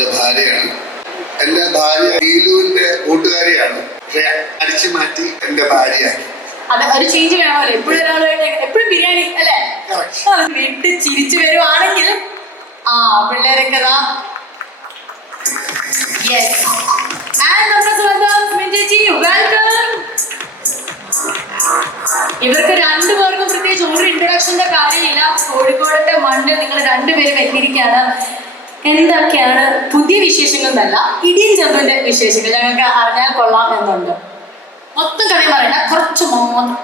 എന്റെ ഭാര്യയാണ്. എന്റെ ഭാര്യ നീലുവിന്റെ കൂട്ടുകാരിയാണ്. പക്ഷെ അടിച്ചു മാറ്റി എന്റെ ഭാര്യയാക്കി അത് ഒരു ചേഞ്ച് വേണമല്ലോ. എപ്പോഴും ഒരാളുമായിട്ട് എപ്പോഴും ബിരിയാണി അല്ലേ. വീട്ടിൽ ചിരിച്ചു വരുവാണെങ്കിൽ ആ പിള്ളേരൊക്കെ യെസ് ആൻഡ് നമ്മുടെ സ്വന്തം വെൽക്കം ഇവർക്ക് രണ്ടുപേർക്കും പ്രത്യേകിച്ച് ഒരു ഇൻട്രൊഡക്ഷന്റെ കാര്യമില്ല. കോഴിക്കോടത്തെ മണ്ണ് നിങ്ങൾ രണ്ടുപേരും എത്തിയിരിക്കുകയാണ്. എന്തൊക്കെയാണ് പുതിയ വിശേഷങ്ങൾ എന്നല്ല ഇടിയൻ ചെറുതിന്റെ വിശേഷങ്ങൾ. ഞങ്ങൾക്ക് അറിഞ്ഞാൽ കൊള്ളാം എന്നുണ്ട്. മൊത്തം കഥ പറയണ്ട കുറച്ച് മാത്രം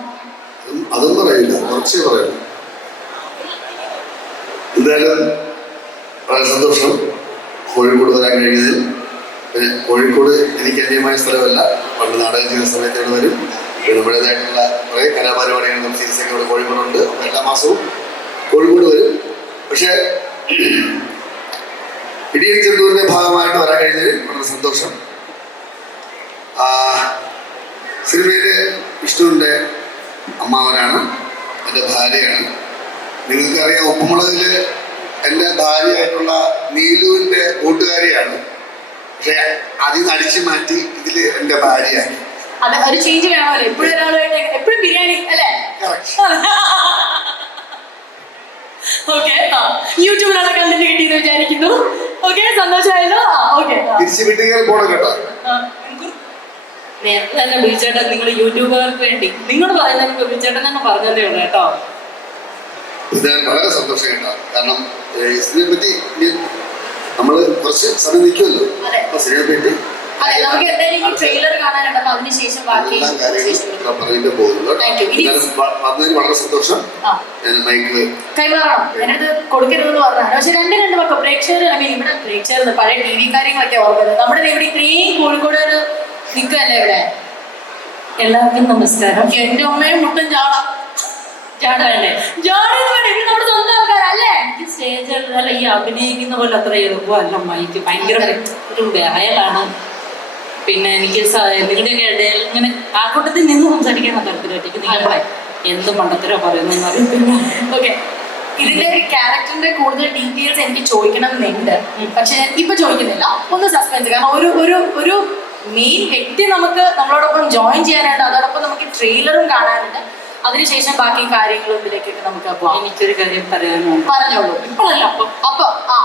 സന്തോഷം കോഴിക്കോട് വരാൻ കഴിഞ്ഞതിൽ. പിന്നെ കോഴിക്കോട് എനിക്ക് അന്യമായ സ്ഥലമല്ല. പണ്ട് നാടകം ചെയ്യുന്ന സമയത്ത് ഇവിടെ വരും. നമ്മുടേതായിട്ടുള്ള കുറേ കലാപരിപാടികളും സീരീസൊക്കെ ഇവിടെ കോഴിക്കോടുണ്ട്. എല്ലാ മാസവും കോഴിക്കോട് വരും. പക്ഷേ ഇടിയൻ ചെന്തൂരിന്റെ ഭാഗമായിട്ട് വരാൻ കഴിഞ്ഞതിൽ വളരെ സന്തോഷം. സിനിമയിലെ വിഷ്ണുവിന്റെ അമ്മാവനാണ് എന്റെ ഭാര്യയാണ്. നിങ്ങൾക്കറിയാം ഉപ്പുമുളകിൽ എന്റെ ഭാര്യയായിട്ടുള്ള നീലുവിന്റെ കൂട്ടുകാരിയാണ്. പക്ഷെ അതിൽ നിന്ന് അടിച്ചു മാറ്റി ഇതിൽ എന്റെ ഭാര്യയാണ്. അത് ഒരു ചേഞ്ച് വേണമല്ലോ എപ്പോഴും ഒരാളുമായിട്ട് എപ്പോഴും ബിരിയാണി അല്ലേ? ഓക്കെ യൂട്യൂബിലുള്ള കണ്ടന്റ് കിട്ടിയെന്ന് വിചാരിക്കുന്നു. ഓക്കെ സന്തോഷമായല്ലോ. ഓക്കെ. തിരിച്ചു വീട്ടിൽ കയറി പോണം കേട്ടോ. നേരത്തെ തന്നെ ബിജുചേട്ടൻ നിങ്ങൾ യൂട്യൂബുകാർക്ക് വേണ്ടി. നിങ്ങൾ പറയുന്ന ബിജുചേട്ടൻ തന്നെ പറഞ്ഞതേ ഉള്ളൂ കേട്ടോ. ഇത് വളരെ സന്തോഷം കേട്ടോ. കാരണം ഇതിനെ പറ്റി നമ്മൾ കുറച്ച് സമയം നിൽക്കുമല്ലോ. അപ്പൊ സിനിമയെ പറ്റി നമുക്ക് എന്തായാലും ട്രെയിലർ കാണാനുണ്ട്. അപ്പൊ അതിനുശേഷം ബാക്കി വന്നതിന് വളരെ സന്തോഷം. ഞാൻ മൈക്ക് കൈമാറണം. എന്നടുത്ത് കൊടുക്കരുതെന്ന് പറഞ്ഞാണ് പക്ഷെ രണ്ട് രണ്ട് പക്കം പ്രേക്ഷകർ ഐ മീൻ ഇവിടെ പ്രേക്ഷകർ പഴയ ടി വി കാര്യങ്ങളൊക്കെ ഓർക്കുന്നത്. നമ്മുടെ ദേ ഇവിടെ ഇത്രയും കോഴിക്കോട് ഒരു നിൽക്കല്ലേ ഇവിടെ? എല്ലാവർക്കും നമസ്കാരം. എന്റെ അമ്മയും മുട്ടും ചാട. ചാട വേണ്ടേ നമ്മുടെ സ്വന്തം ആൾക്കാരല്ലേ? എനിക്ക് സ്റ്റേജിൽ അല്ല ഈ അഭിനയിക്കുന്ന പോലെ അത്ര എളുപ്പമല്ല മൈക്ക് ഭയങ്കര ഒരു വിറയലാണ് പിന്നെ എനിക്ക് നിങ്ങളുടെയൊക്കെ ഇടയിൽ ഇങ്ങനെ ആ കൂട്ടത്തിൽ നിന്ന് സംസാരിക്കാൻ താല്പര്യമായിട്ട് നിങ്ങളെ എന്ത് മണ്ടത്തരോ പറയുന്നു ഓക്കെ. ഇതിന്റെ ക്യാരക്ടറിന്റെ കൂടുതൽ ഡീറ്റെയിൽസ് എനിക്ക് ചോദിക്കണം എന്നുണ്ട് പക്ഷെ ഞാൻ ഇപ്പൊ ചോദിക്കുന്നില്ല. ഒന്ന് സസ്പെൻസ് കാരണം ഒരു ഒരു ഒരു മെയിൻ വ്യക്തി നമുക്ക് നമ്മളോടൊപ്പം ജോയിൻ ചെയ്യാനുണ്ട് അതോടൊപ്പം നമുക്ക് ട്രെയിലറും കാണാനുണ്ട്. അതിനുശേഷം ബാക്കി കാര്യങ്ങളും ഇതിലേക്കൊക്കെ നമുക്ക് പോവാം. എനിക്കൊരു കാര്യം പറയാനുണ്ട്. പറഞ്ഞോളൂ. ഇപ്പോഴല്ല അപ്പം. അപ്പൊ ആ.